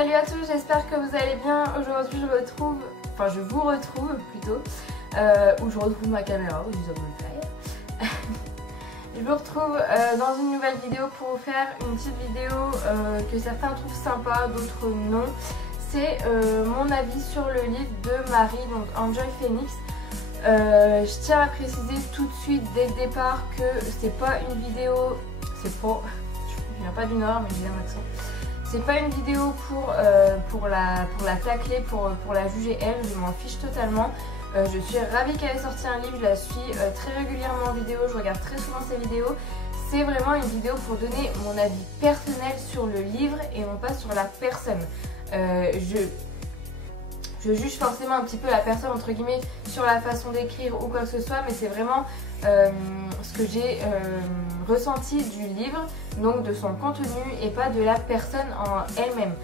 Salut à tous, j'espère que vous allez bien. Aujourd'hui je vous retrouve plutôt, ou je retrouve ma caméra, ou je vous retrouve dans une nouvelle vidéo pour vous faire une petite vidéo que certains trouvent sympa, d'autres non. C'est mon avis sur le livre de Marie, donc Enjoy Phoenix. Je tiens à préciser tout de suite dès le départ que c'est pas une vidéo, je viens pas du Nord mais j'ai un accent. C'est pas une vidéo pour la tacler, pour la juger elle, je m'en fiche totalement. Je suis ravie qu'elle ait sorti un livre, je la suis très régulièrement en vidéo, je regarde très souvent ses vidéos. C'est vraiment une vidéo pour donner mon avis personnel sur le livre et non pas sur la personne. Je juge forcément un petit peu la personne entre guillemets sur la façon d'écrire ou quoi que ce soit, mais c'est vraiment ce que j'ai ressenti du livre, donc de son contenu et pas de la personne en elle-même.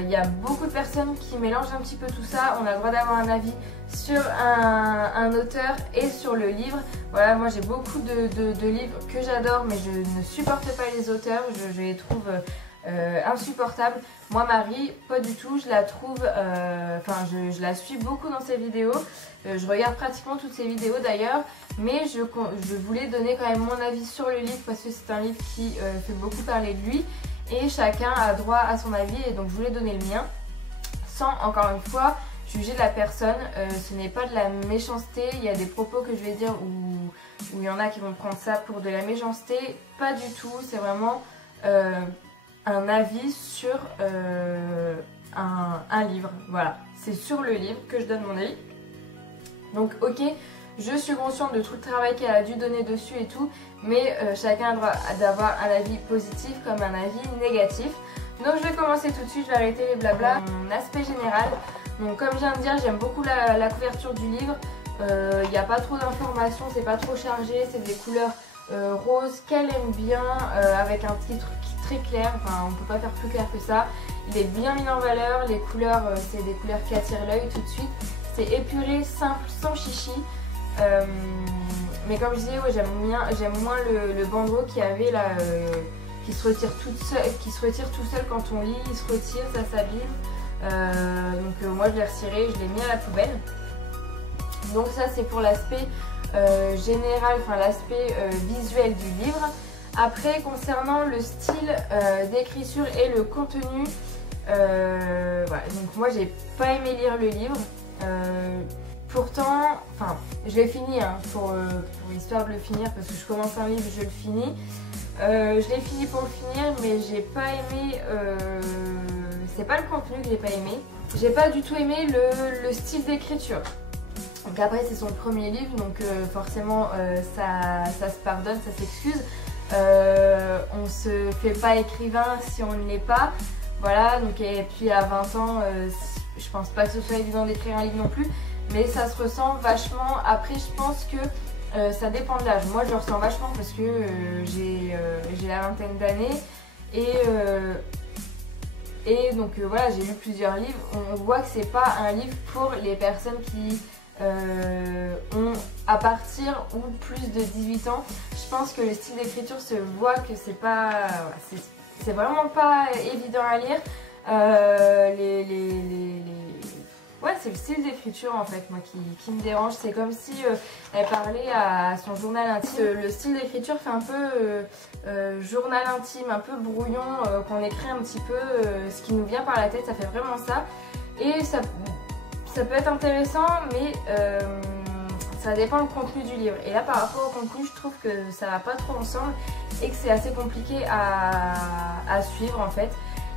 Il y a beaucoup de personnes qui mélangent un petit peu tout ça. On a le droit d'avoir un avis sur un auteur et sur le livre. Voilà, moi j'ai beaucoup de livres que j'adore, mais je ne supporte pas les auteurs, je les trouve insupportables. Moi Marie, pas du tout, je la trouve, je la suis beaucoup dans ses vidéos. Je regarde pratiquement toutes ses vidéos d'ailleurs, mais je voulais donner quand même mon avis sur le livre parce que c'est un livre qui fait beaucoup parler de lui. Et chacun a droit à son avis et donc je voulais donner le mien sans encore une fois juger la personne. Ce n'est pas de la méchanceté, il y a des propos que je vais dire où il y en a qui vont prendre ça pour de la méchanceté, pas du tout, c'est vraiment un avis sur un livre, voilà, c'est sur le livre que je donne mon avis. Donc ok, je suis consciente de tout le travail qu'elle a dû donner dessus et tout, mais chacun a le droit d'avoir un avis positif comme un avis négatif. Donc je vais commencer tout de suite, je vais arrêter les blabla. Mon aspect général, donc comme je viens de dire, j'aime beaucoup la couverture du livre. Il n'y a pas trop d'informations, c'est pas trop chargé, c'est des couleurs roses qu'elle aime bien, avec un titre très clair, enfin on peut pas faire plus clair que ça. Il est bien mis en valeur, les couleurs c'est des couleurs qui attirent l'œil tout de suite. C'est épuré, simple, sans chichi. Mais comme je disais, ouais, j'aime moins le bandeau qui avait là, qui se retire tout seul quand on lit, il se retire, ça s'abîme. Donc moi je l'ai retiré, je l'ai mis à la poubelle. Donc ça c'est pour l'aspect général, enfin l'aspect visuel du livre. Après concernant le style d'écriture et le contenu, voilà, donc moi j'ai pas aimé lire le livre. Pourtant, enfin, je l'ai fini hein, pour l'histoire de le finir parce que je commence un livre, je le finis. Je l'ai fini pour le finir, mais j'ai pas aimé. C'est pas le contenu que j'ai pas aimé. J'ai pas du tout aimé le style d'écriture. Donc après, c'est son premier livre, donc forcément, ça se pardonne, ça s'excuse. On se fait pas écrivain si on ne l'est pas. Voilà, donc et puis à 20 ans, je pense pas que ce soit évident d'écrire un livre non plus. Mais ça se ressent vachement. Après je pense que ça dépend de l'âge. Moi je le ressens vachement parce que j'ai la vingtaine d'années et donc voilà, j'ai lu plusieurs livres. On voit que c'est pas un livre pour les personnes qui ont à partir ou plus de 18 ans. Je pense que le style d'écriture se voit que c'est pas, c'est vraiment pas évident à lire. Ouais, c'est le style d'écriture en fait, moi qui me dérange. C'est comme si elle parlait à son journal intime. Le style d'écriture fait un peu journal intime, un peu brouillon, qu'on écrit un petit peu ce qui nous vient par la tête, ça fait vraiment ça. Et ça peut être intéressant, mais ça dépend du contenu du livre. Et là, par rapport au contenu, je trouve que ça va pas trop ensemble et que c'est assez compliqué à suivre en fait.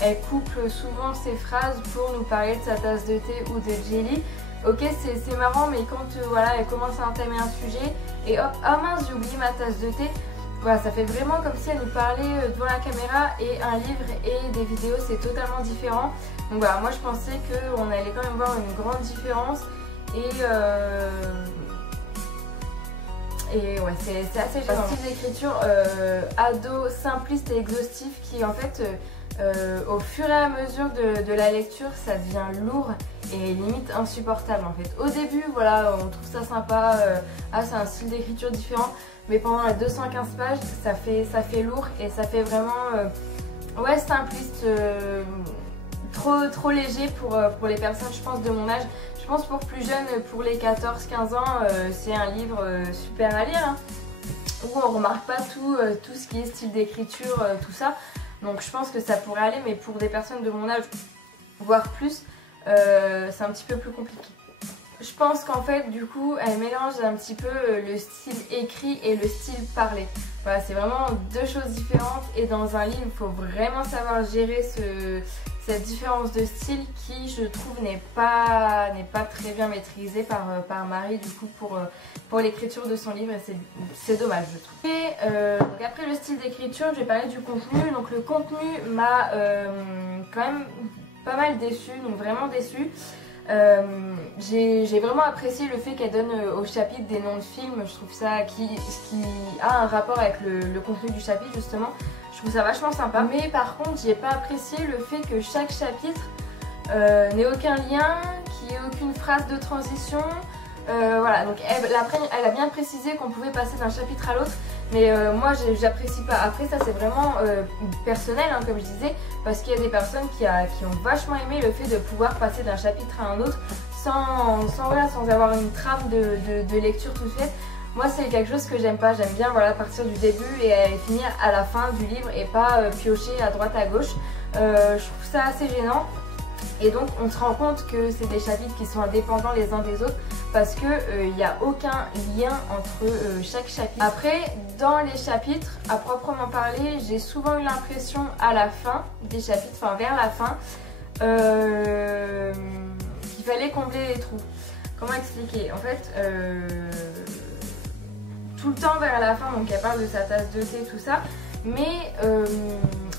Elle couple souvent ses phrases pour nous parler de sa tasse de thé ou de jelly. Ok, c'est marrant, mais quand voilà, elle commence à entamer un sujet et hop, ah mince, j'ai oublié ma tasse de thé. Voilà, ça fait vraiment comme si elle nous parlait devant la caméra, et un livre et des vidéos c'est totalement différent. Donc voilà, moi je pensais qu'on allait quand même voir une grande différence et ouais, c'est assez gênant. Un style d'écriture ado, simpliste et exhaustif qui en fait au fur et à mesure de la lecture ça devient lourd et limite insupportable en fait. Au début voilà, on trouve ça sympa, c'est un style d'écriture différent, mais pendant les 215 pages ça fait lourd et ça fait vraiment ouais, simpliste, trop léger pour les personnes, je pense, de mon âge. Je pense pour plus jeunes, pour les 14-15 ans, c'est un livre super à lire, hein, où on remarque pas tout ce qui est style d'écriture, tout ça. Donc je pense que ça pourrait aller, mais pour des personnes de mon âge, voire plus, c'est un petit peu plus compliqué. Je pense qu'en fait, du coup, elle mélange un petit peu le style écrit et le style parlé. Voilà, c'est vraiment deux choses différentes et dans un livre, il faut vraiment savoir gérer cette différence de style qui, je trouve, n'est pas très bien maîtrisée par Marie, du coup, pour l'écriture de son livre, et c'est dommage, je trouve. Et donc après le style d'écriture, je vais parler du contenu. Donc le contenu m'a quand même pas mal déçue, donc vraiment déçue. J'ai vraiment apprécié le fait qu'elle donne au chapitre des noms de films. Je trouve ça qui a un rapport avec le contenu du chapitre, justement. Je trouve ça vachement sympa. Mais par contre, j'ai pas apprécié le fait que chaque chapitre n'ait aucun lien, qu'il n'y ait aucune phrase de transition. Voilà, donc elle a bien précisé qu'on pouvait passer d'un chapitre à l'autre, mais moi j'apprécie pas. Après ça c'est vraiment personnel, hein, comme je disais, parce qu'il y a des personnes qui ont vachement aimé le fait de pouvoir passer d'un chapitre à un autre sans avoir une trame de lecture toute faite. Moi c'est quelque chose que j'aime pas, j'aime bien voilà, partir du début et finir à la fin du livre et pas piocher à droite à gauche. Je trouve ça assez gênant. Et donc on se rend compte que c'est des chapitres qui sont indépendants les uns des autres parce qu'il n'y a aucun lien entre chaque chapitre. Après, dans les chapitres, à proprement parler, j'ai souvent eu l'impression à la fin des chapitres, enfin vers la fin, qu'il fallait combler les trous. Comment expliquer? En fait, tout le temps vers la fin, donc elle parle de sa tasse de thé, tout ça, mais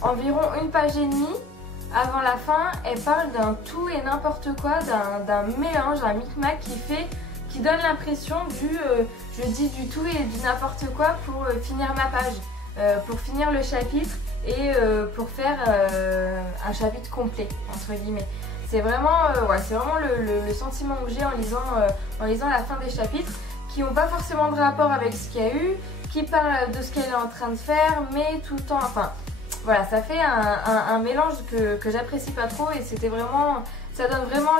environ une page et demie avant la fin, elle parle d'un tout et n'importe quoi, d'un mélange, un micmac qui donne l'impression je dis du tout et du n'importe quoi pour finir ma page, pour finir le chapitre et pour faire un chapitre complet, entre guillemets. C'est vraiment, c'est vraiment le sentiment que j'ai en lisant la fin des chapitres, qui n'ont pas forcément de rapport avec ce qu'il y a eu, qui parlent de ce qu'elle est en train de faire, mais tout le temps, enfin... Voilà, ça fait un mélange que j'apprécie pas trop et c'était vraiment, ça donne vraiment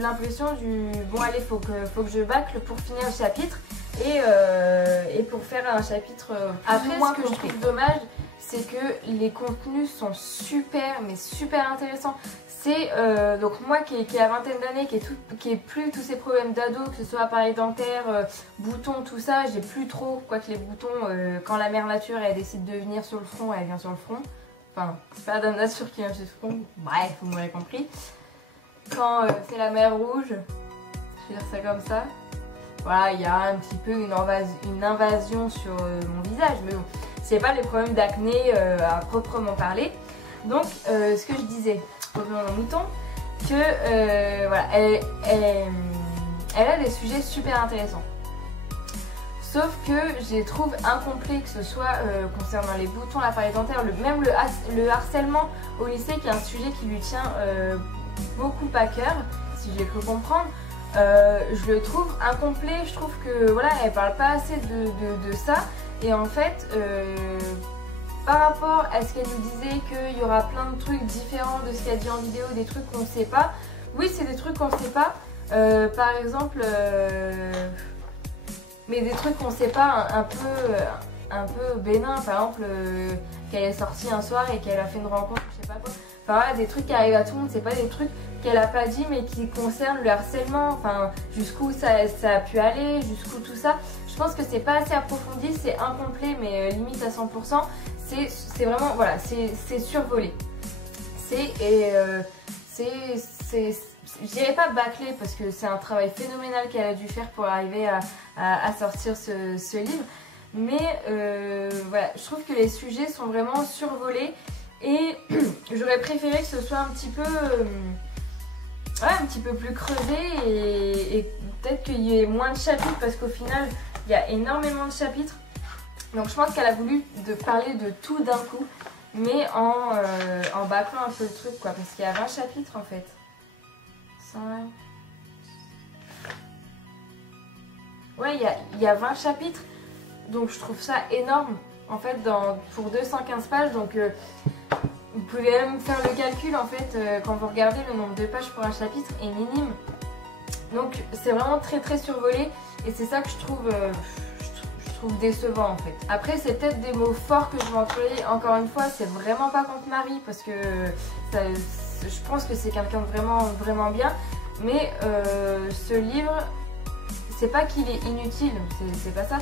l'impression du bon allez faut que je bâcle pour finir le chapitre et pour faire un chapitre après. Ce que je trouve dommage, c'est que les contenus sont super mais super intéressants. C'est donc moi qui ai la vingtaine d'années, qui ai plus tous ces problèmes d'ado, que ce soit appareil dentaire, boutons, tout ça, j'ai plus trop, quoique les boutons, quand la mère nature elle décide de venir sur le front, elle vient sur le front. Enfin, c'est pas la dame nature qui vient sur le front, bref, vous m'aurez compris. Quand c'est la mer rouge, je vais dire ça comme ça, voilà, il y a un petit peu une invasion sur mon visage, mais bon, c'est pas les problèmes d'acné à proprement parler. Donc, ce que je disais, revenons au mouton, que voilà, elle a des sujets super intéressants. Sauf que je les trouve incomplets, que ce soit concernant les boutons, l'appareil dentaire, même le harcèlement au lycée, qui est un sujet qui lui tient beaucoup à cœur, si j'ai cru comprendre. Je le trouve incomplet, je trouve que voilà, elle parle pas assez de ça. Et en fait, par rapport à ce qu'elle nous disait qu'il y aura plein de trucs différents de ce qu'elle dit en vidéo, des trucs qu'on ne sait pas, oui c'est des trucs qu'on ne sait pas. Par exemple... mais des trucs qu'on sait pas, un peu bénin, par exemple qu'elle est sortie un soir et qu'elle a fait une rencontre, je sais pas quoi. Enfin voilà, des trucs qui arrivent à tout le monde, c'est pas des trucs qu'elle a pas dit mais qui concernent le harcèlement, enfin jusqu'où ça a pu aller, jusqu'où tout ça. Je pense que c'est pas assez approfondi, c'est incomplet mais limite à 100%. C'est vraiment, voilà, c'est survolé. Je dirais pas bâclé parce que c'est un travail phénoménal qu'elle a dû faire pour arriver à sortir ce livre. Mais voilà, je trouve que les sujets sont vraiment survolés et j'aurais préféré que ce soit un petit peu plus creusé et peut-être qu'il y ait moins de chapitres parce qu'au final il y a énormément de chapitres. Donc je pense qu'elle a voulu parler de tout d'un coup, mais en bâclant un peu le truc quoi, parce qu'il y a 20 chapitres en fait. Ouais, il y a 20 chapitres, donc je trouve ça énorme en fait pour 215 pages. Donc Vous pouvez même faire le calcul en fait, quand vous regardez le nombre de pages pour un chapitre est minime. Donc c'est vraiment très survolé et c'est ça que je trouve décevant en fait. Après c'est peut-être des mots forts que je vais employer, encore une fois c'est vraiment pas contre Marie parce que je pense que c'est quelqu'un de vraiment bien, mais ce livre, c'est pas qu'il est inutile, c'est pas ça,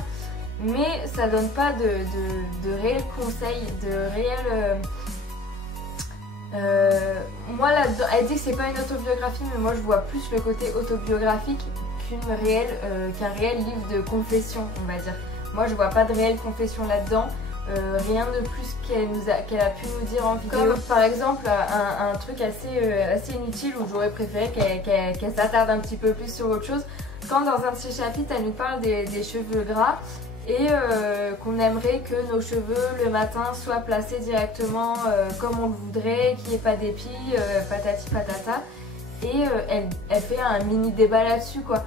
mais ça donne pas de réels conseils, de réels... moi là-dedans, elle dit que c'est pas une autobiographie, mais moi je vois plus le côté autobiographique qu'un réel livre de confession, on va dire. Moi je vois pas de réelle confession là-dedans, rien de plus qu'elle a pu nous dire en vidéo. Comme par exemple un truc assez inutile où j'aurais préféré qu'elle s'attarde un petit peu plus sur autre chose. Quand dans un de ses chapitres elle nous parle des cheveux gras et qu'on aimerait que nos cheveux le matin soient placés directement comme on le voudrait, qu'il n'y ait pas d'épis, patati patata. Et elle fait un mini débat là-dessus quoi.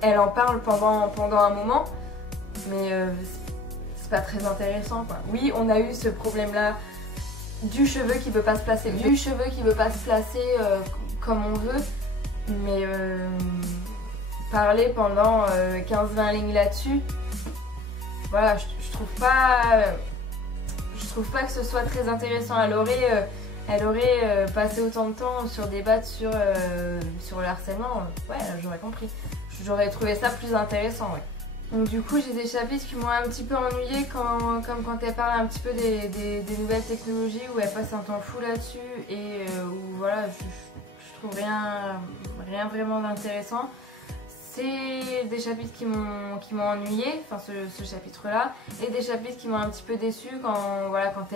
Elle en parle pendant un moment, mais c'est pas très intéressant quoi. Oui, on a eu ce problème là du cheveu qui veut pas se placer, comme on veut, mais parler pendant 15-20 lignes là-dessus, voilà, je trouve pas que ce soit très intéressant. Elle aurait passé autant de temps sur débattre sur le harcèlement, ouais, j'aurais compris. J'aurais trouvé ça plus intéressant, ouais. Donc du coup j'ai des chapitres qui m'ont un petit peu ennuyée comme quand elle parle un petit peu des nouvelles technologies, où elle passe un temps fou là-dessus et où voilà, je trouve rien vraiment d'intéressant. C'est des chapitres qui m'ont ennuyée, enfin ce chapitre-là, et des chapitres qui m'ont un petit peu déçue quand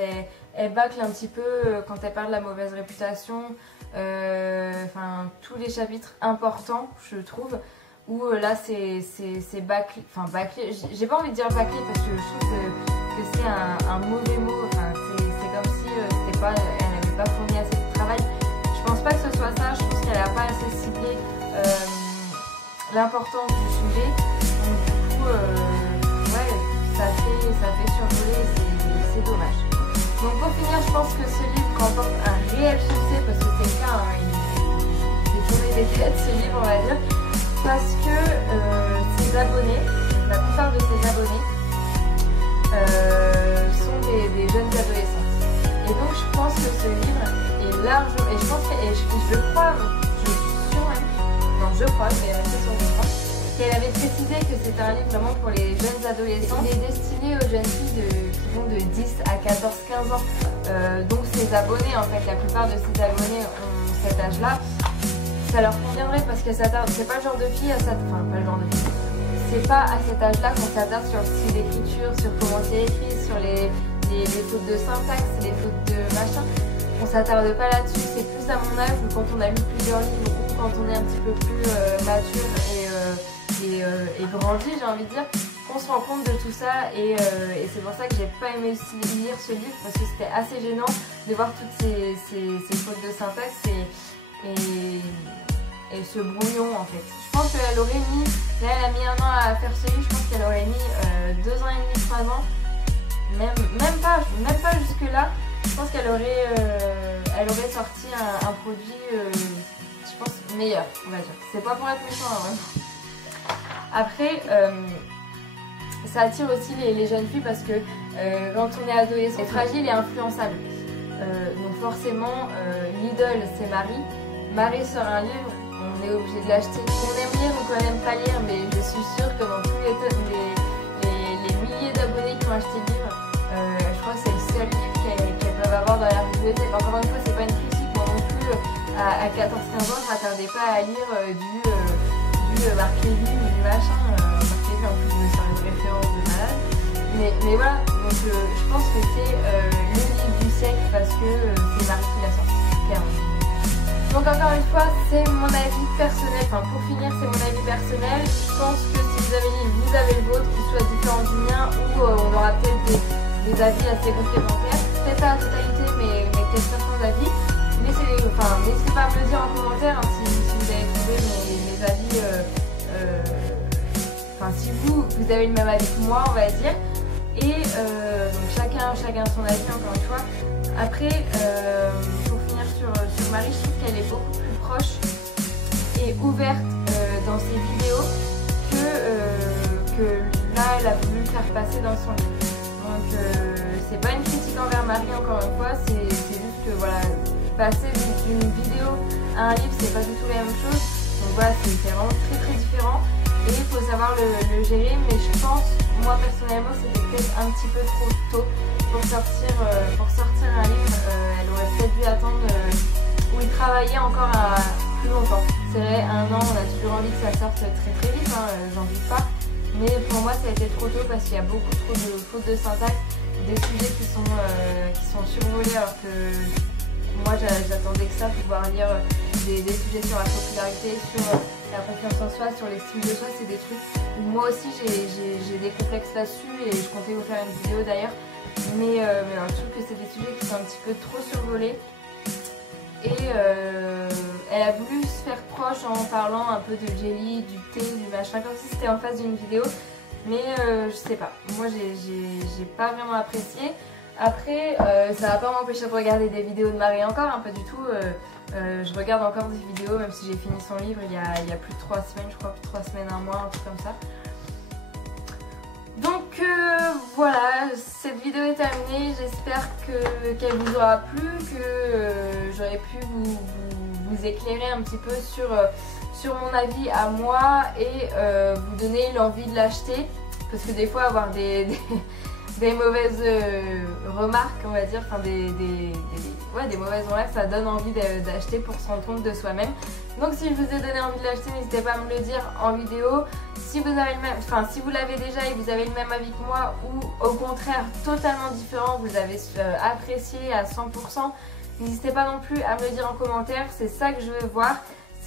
elle bâcle un petit peu, quand elle parle de la mauvaise réputation, enfin tous les chapitres importants, je trouve, où là c'est bâclé, enfin bâclé, j'ai pas envie de dire bâclé parce que je trouve que c'est un mauvais mot, enfin c'est comme si elle n'avait pas fourni assez de travail. Je pense pas que ce soit ça, je pense qu'elle n'a pas assez ciblé l'importance du sujet, donc du coup ouais, ça fait survoler, c'est dommage. Donc pour finir, je pense que ce livre remporte un réel succès, parce que c'est le cas, hein, il fait tourner des têtes ce livre on va dire, parce que ses abonnés, la plupart de ses abonnés sont des jeunes adolescents, et donc je pense que ce livre est largement, et je pense que, qu'elle avait précisé que c'était un livre vraiment pour les jeunes adolescents. Il est destiné aux jeunes filles qui vont de 10 à 14-15 ans. Donc ses abonnés, en fait, la plupart de ses abonnés ont cet âge-là. Ça leur conviendrait parce qu'elle s'attarde, c'est pas le genre de fille c'est pas à cet âge-là qu'on s'attarde sur le style d'écriture, sur comment c'est écrit, sur les fautes de syntaxe, les fautes de machin. On s'attarde pas là-dessus, c'est plus à mon âge, ou quand on a lu plusieurs livres, ou quand on est un petit peu plus mature et grandi, j'ai envie de dire, qu'on se rend compte de tout ça, et c'est pour ça que j'ai pas aimé lire ce livre, parce que c'était assez gênant de voir toutes ces fautes de syntaxe et ce brouillon en fait. Je pense qu'elle aurait mis, là elle a mis 1 an à faire ce livre, je pense qu'elle aurait mis 2 ans et demi, 3 ans, même pas jusque là. Je pense qu'elle aurait sorti un produit, je pense, meilleur, on va dire. C'est pas pour être méchant, hein, vraiment. Après, ça attire aussi les jeunes filles parce que quand on est adolescent, c'est fragile et influençable. Donc forcément, l'idole, c'est Marie. Marie sort un livre, on est obligé de l'acheter. Qu'on aime lire ou qu'on n'aime pas lire, mais je suis sûre que dans tous les milliers d'abonnés qui ont acheté le livre, je crois que c'est le seul livre qu'elles peuvent avoir dans la bibliothèque. Encore une fois, c'est pas une critique, moi non plus, à 14-15 ans, je m'attardais pas à lire du Marc Lévy ou du machin. Marc Lévy, en plus, je me sers une référence de malade. Mais voilà, donc je pense que c'est le livre du siècle parce que c'est Marie qui l'a sorti, clairement. Donc encore une fois, c'est mon avis personnel, enfin pour finir, c'est mon avis personnel. Je pense que si vous avez le livre, vous avez le vôtre, qu'il soit différent du mien, ou on aura peut-être des avis assez complémentaires. Peut-être pas la totalité, mais peut-être certains avis. N'hésitez pas à me le dire en commentaire, hein, si vous avez trouvé mes avis, si vous avez le même avis que moi, on va dire. Et donc chacun son avis encore une fois. Après, pour finir sur Marie, je trouve qu'elle est beaucoup plus proche et ouverte dans ses vidéos que là elle a voulu faire passer dans son livre. Donc c'est pas une critique envers Marie encore une fois, c'est juste que voilà, passer d'une vidéo à un livre c'est pas du tout la même chose. Donc voilà, c'est vraiment très différent et il faut savoir le gérer, mais je pense, moi personnellement c'était peut-être un petit peu trop tôt pour sortir un livre. Elle aurait peut-être dû attendre où il travaillait encore plus longtemps. C'est vrai, 1 an, on a toujours envie que ça sorte très vite, hein, j'en doute pas. Mais pour moi, ça a été trop tôt parce qu'il y a beaucoup trop de fautes de syntaxe, des sujets qui sont survolés alors que moi j'attendais que ça, pouvoir lire des sujets sur la popularité, sur la confiance en soi, sur l'estime de soi. C'est des trucs où moi aussi j'ai des complexes là-dessus et je comptais vous faire une vidéo d'ailleurs. Mais alors, je trouve que c'est des sujets qui sont un petit peu trop survolés. Et elle a voulu se faire proche en parlant un peu de jelly, du thé, du machin, comme si c'était en face d'une vidéo. Mais je sais pas, moi j'ai pas vraiment apprécié. Après, ça va pas m'empêcher de regarder des vidéos de Marie encore, hein, pas du tout. Je regarde encore des vidéos, même si j'ai fini son livre il y a plus de 3 semaines, je crois, plus de 3 semaines, 1 mois, un truc comme ça. Donc voilà, cette vidéo est terminée, j'espère qu'elle vous aura plu, que j'aurais pu vous éclairer un petit peu sur mon avis à moi et vous donner l'envie de l'acheter, parce que des fois avoir des mauvaises remarques, on va dire, enfin des mauvaises remarques, ça donne envie d'acheter pour se rendre compte de soi-même. Donc si je vous ai donné envie de l'acheter, n'hésitez pas à me le dire en vidéo. Si vous avez si vous l'avez déjà et vous avez le même avis que moi, ou au contraire totalement différent, vous avez apprécié à 100%, n'hésitez pas non plus à me le dire en commentaire, c'est ça que je veux voir.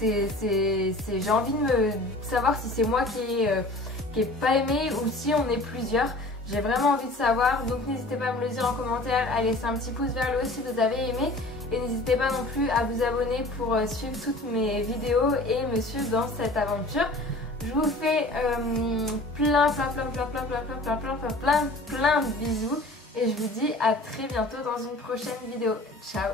J'ai envie de savoir si c'est moi qui ai pas aimé ou si on est plusieurs. J'ai vraiment envie de savoir, donc n'hésitez pas à me le dire en commentaire, à laisser un petit pouce vers le haut si vous avez aimé. Et n'hésitez pas non plus à vous abonner pour suivre toutes mes vidéos et me suivre dans cette aventure. Je vous fais plein de bisous et je vous dis à très bientôt dans une prochaine vidéo. Ciao!